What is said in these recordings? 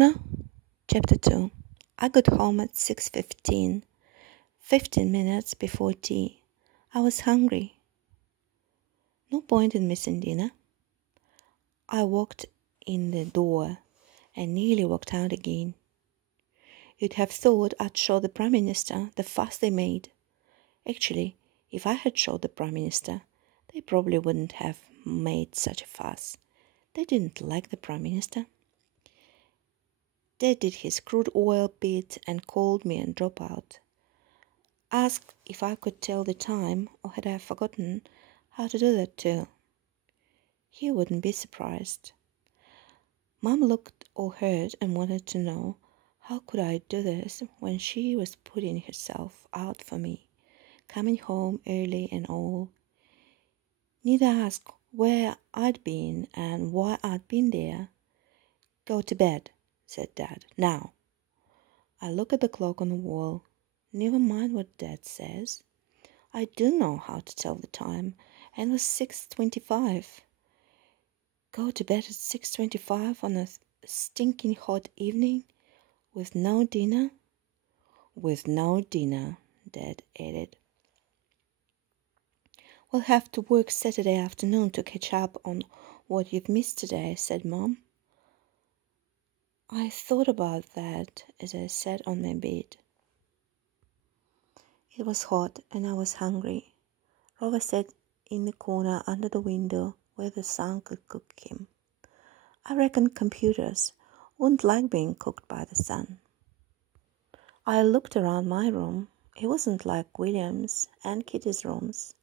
No. Chapter 2. I got home at 6:15, 15 minutes before tea. I was hungry. No point in missing dinner. I walked in the door and nearly walked out again. You'd have thought I'd show the Prime Minister the fuss they made. Actually, if I had showed the Prime Minister, they probably wouldn't have made such a fuss. They didn't like the Prime Minister. Dad did his crude oil bit and called me and dropped out. Asked if I could tell the time, or had I forgotten how to do that too. He wouldn't be surprised. Mum looked all hurt and wanted to know how could I do this when she was putting herself out for me, coming home early and all. Neither asked where I'd been and why I'd been there. Go to bed, said Dad, now. I look at the clock on the wall. Never mind what Dad says. I do know how to tell the time, and it was 6:25. Go to bed at 6:25 on a stinking hot evening with no dinner? With no dinner, Dad added. We'll have to work Saturday afternoon to catch up on what you've missed today, said Mom. I thought about that as I sat on my bed. It was hot and I was hungry. Rover sat in the corner under the window where the sun could cook him. I reckon computers wouldn't like being cooked by the sun. I looked around my room. It wasn't like William's and Kitty's rooms.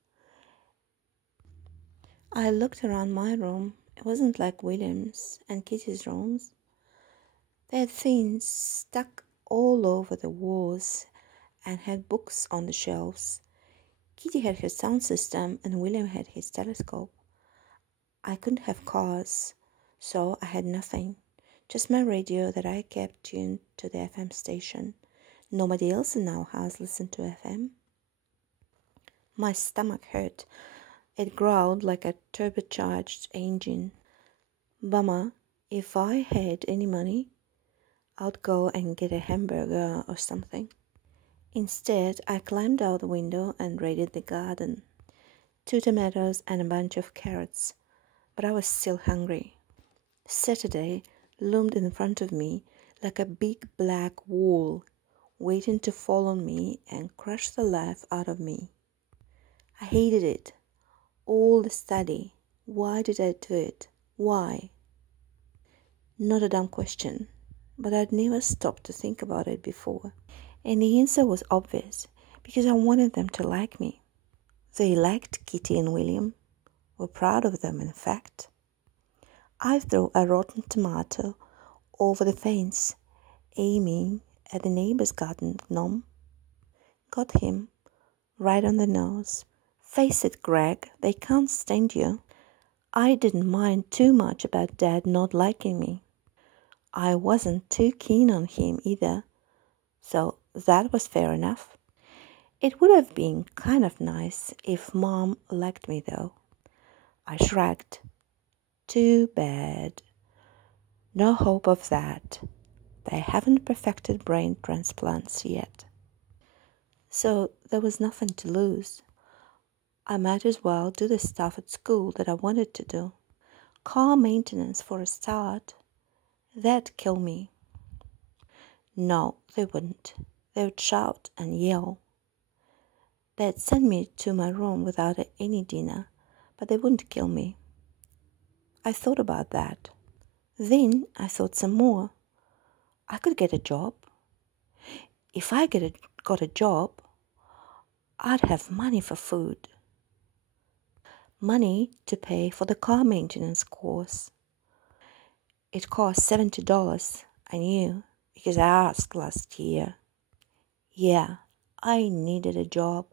They had things stuck all over the walls and had books on the shelves. Kitty had her sound system and William had his telescope. I couldn't have cars, so I had nothing, just my radio that I kept tuned to the FM station. Nobody else in our house listened to FM. My stomach hurt. It growled like a turbocharged engine. Bummer, if I had any money, I'd go and get a hamburger or something. Instead, I climbed out the window and raided the garden. 2 tomatoes and a bunch of carrots, but I was still hungry. Saturday loomed in front of me like a big black wall, waiting to fall on me and crush the life out of me. I hated it. All the study. Why did I do it? Why? Not a dumb question, but I'd never stopped to think about it before. And the answer was obvious, because I wanted them to like me. They liked Kitty and William, were proud of them, in fact. I threw a rotten tomato over the fence, aiming at the neighbor's garden gnome. Got him right on the nose. Face it, Greg, they can't stand you. I didn't mind too much about Dad not liking me. I wasn't too keen on him either, so that was fair enough. It would have been kind of nice if Mom liked me, though. I shrugged. Too bad. No hope of that. They haven't perfected brain transplants yet. So there was nothing to lose. I might as well do the stuff at school that I wanted to do. Car maintenance for a start. That'd kill me. No, they wouldn't. They would shout and yell. They'd send me to my room without any dinner, but they wouldn't kill me. I thought about that. Then I thought some more. I could get a job. If I got a job, I'd have money for food. Money to pay for the car maintenance course. It cost $70, I knew, because I asked last year. Yeah, I needed a job.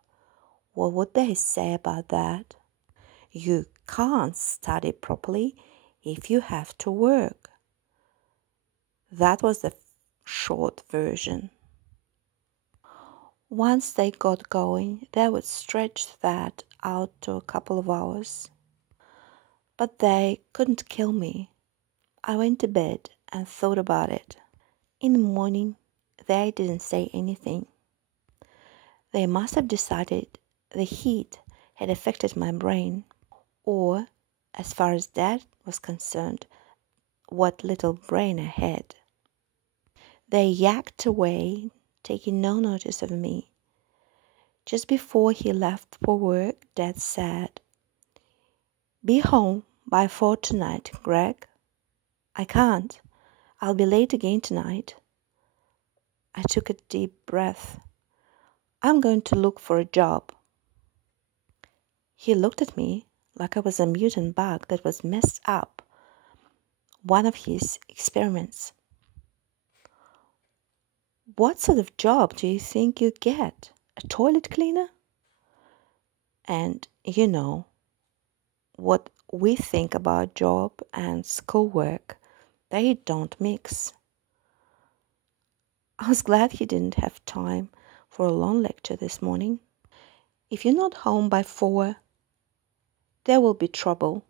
What would they say about that? You can't study properly if you have to work. That was the short version. Once they got going, they would stretch that out to a couple of hours. But they couldn't kill me. I went to bed and thought about it. In the morning, they didn't say anything. They must have decided the heat had affected my brain, or, as far as that was concerned, what little brain I had. They yacked away, taking no notice of me. Just before he left for work, Dad said, "Be home by 4 tonight, Greg." "I can't. I'll be late again tonight." I took a deep breath. "I'm going to look for a job." He looked at me like I was a mutant bug that was messed up, one of his experiments. "What sort of job do you think you'd get? A toilet cleaner?" And you know what we think about job and schoolwork, they don't mix. I was glad he didn't have time for a long lecture this morning. "If you're not home by 4, there will be trouble.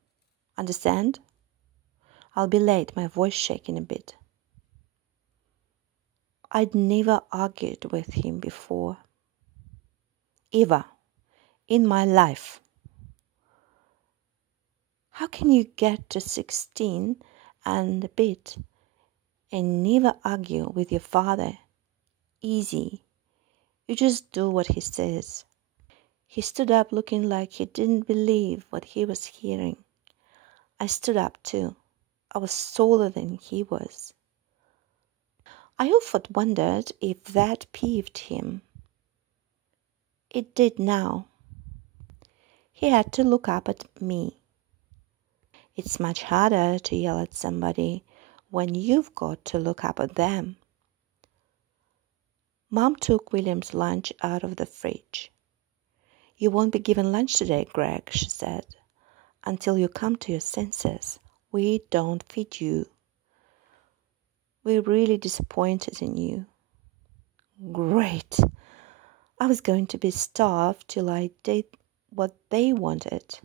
Understand?" "I'll be late," my voice shaking a bit. I'd never argued with him before. Ever. In my life. How can you get to 16 and a bit and never argue with your father? Easy. You just do what he says. He stood up looking like he didn't believe what he was hearing. I stood up too. I was taller than he was. I often wondered if that peeved him. It did now. He had to look up at me. It's much harder to yell at somebody when you've got to look up at them. Mom took William's lunch out of the fridge. "You won't be given lunch today, Greg," she said, "until you come to your senses. We don't feed you. We're really disappointed in you." Great. I was going to be starved till I did what they wanted.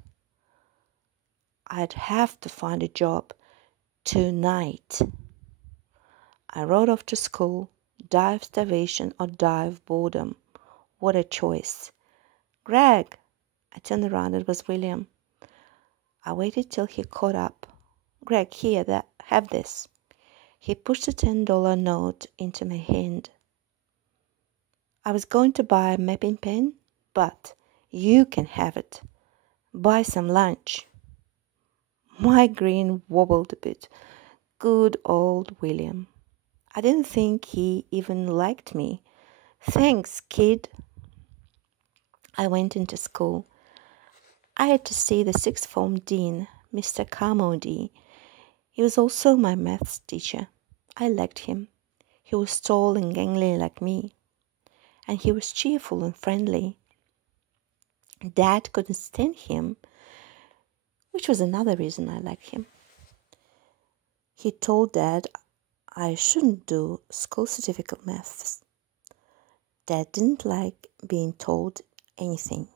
I'd have to find a job tonight. I rode off to school, dive starvation or dive boredom. What a choice. "Greg!" I turned around. It was William. I waited till he caught up. "Greg, here, have this." He pushed a $10 note into my hand. "I was going to buy a mapping pen, but you can have it. Buy some lunch." My grin wobbled a bit. Good old William. I didn't think he even liked me. "Thanks, kid." I went into school. I had to see the sixth form dean, Mr. Carmody. He was also my maths teacher. I liked him. He was tall and gangly like me, and he was cheerful and friendly. Dad couldn't stand him, which was another reason I liked him. He told Dad I shouldn't do school certificate maths. Dad didn't like being told anything.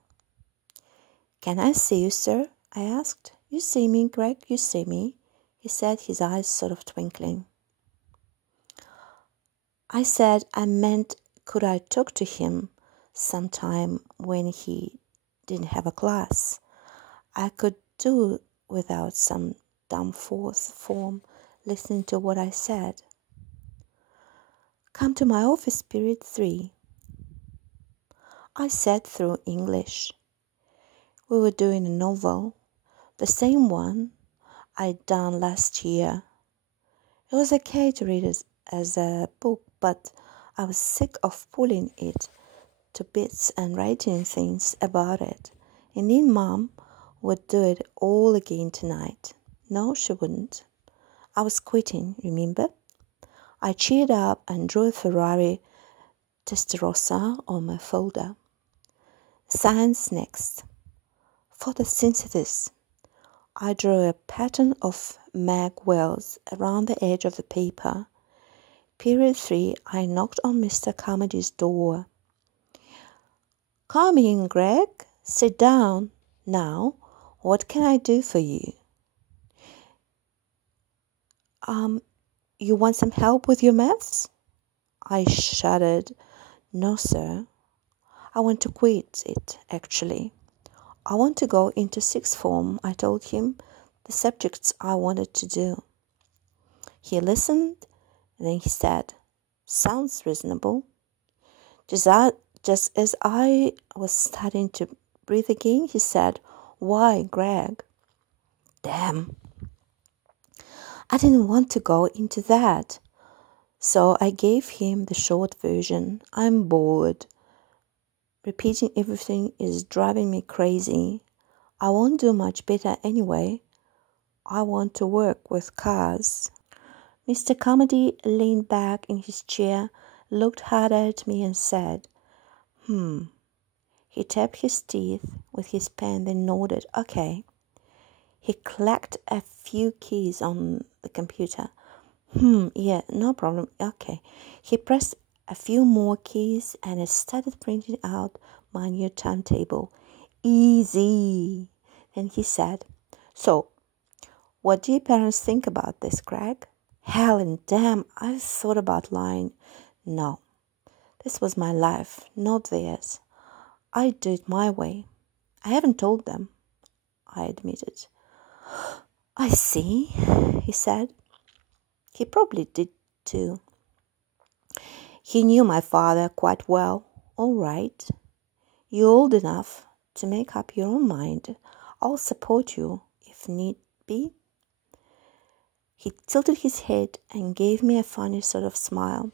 "Can I see you, sir?" I asked. "You see me, Greg? You see me?" he said, his eyes sort of twinkling. I said I meant could I talk to him sometime when he didn't have a class. I could do without some dumb fourth form listening to what I said. "Come to my office, period 3. I sat through English. We were doing a novel, the same one I'd done last year. It was okay to read as a book, but I was sick of pulling it to bits and writing things about it. And then Mom would do it all again tonight. No, she wouldn't. I was quitting, remember? I cheered up and drew a Ferrari Testarossa on my folder. Science next. Photosynthesis. I drew a pattern of mag wells around the edge of the paper. Period 3, I knocked on Mr. Carmody's door. "Come in, Greg. Sit down. Now, what can I do for you?" You want some help with your maths?" I shuddered. No, sir. I want to quit it, actually. I want to go into sixth form. I told him the subjects I wanted to do. He listened, and then he said, "Sounds reasonable." Just as I was starting to breathe again, he said, "Why, Greg?" Damn. I didn't want to go into that. So I gave him the short version. "I'm bored. Repeating everything is driving me crazy. I won't do much better anyway. I want to work with cars." Mr. Comedy leaned back in his chair, looked hard at me and said, He tapped his teeth with his pen, then nodded. "Okay." He clacked a few keys on the computer. Yeah, no problem. Okay." He pressed a few more keys and it started printing out my new timetable. "Easy." Then he said, "So, what do your parents think about this, Greg?" Hell and damn, I thought about lying. No, this was my life, not theirs. I'd do it my way. "I haven't told them," I admitted. "I see," he said. He probably did too. He knew my father quite well. "All right. You're old enough to make up your own mind. I'll support you if need be." He tilted his head and gave me a funny sort of smile.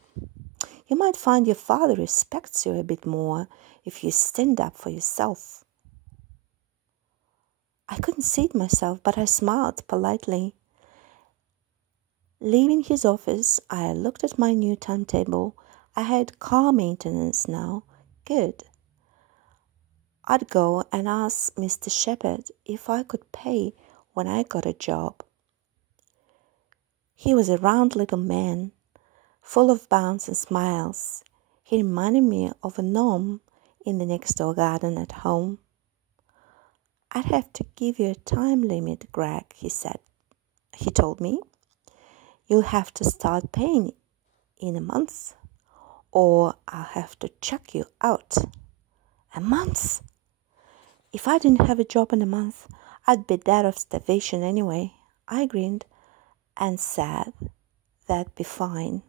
"You might find your father respects you a bit more if you stand up for yourself." I couldn't see it myself, but I smiled politely. Leaving his office, I looked at my new timetable. I had car maintenance now. Good. I'd go and ask Mr. Shepherd if I could pay when I got a job. He was a round little man, full of bounce and smiles. He reminded me of a gnome in the next-door garden at home. "I'd have to give you a time limit, Greg," he said. He told me. "You'll have to start paying in a month, or I'll have to chuck you out." A month? If I didn't have a job in a month, I'd be dead of starvation anyway. I grinned and said that'd be fine.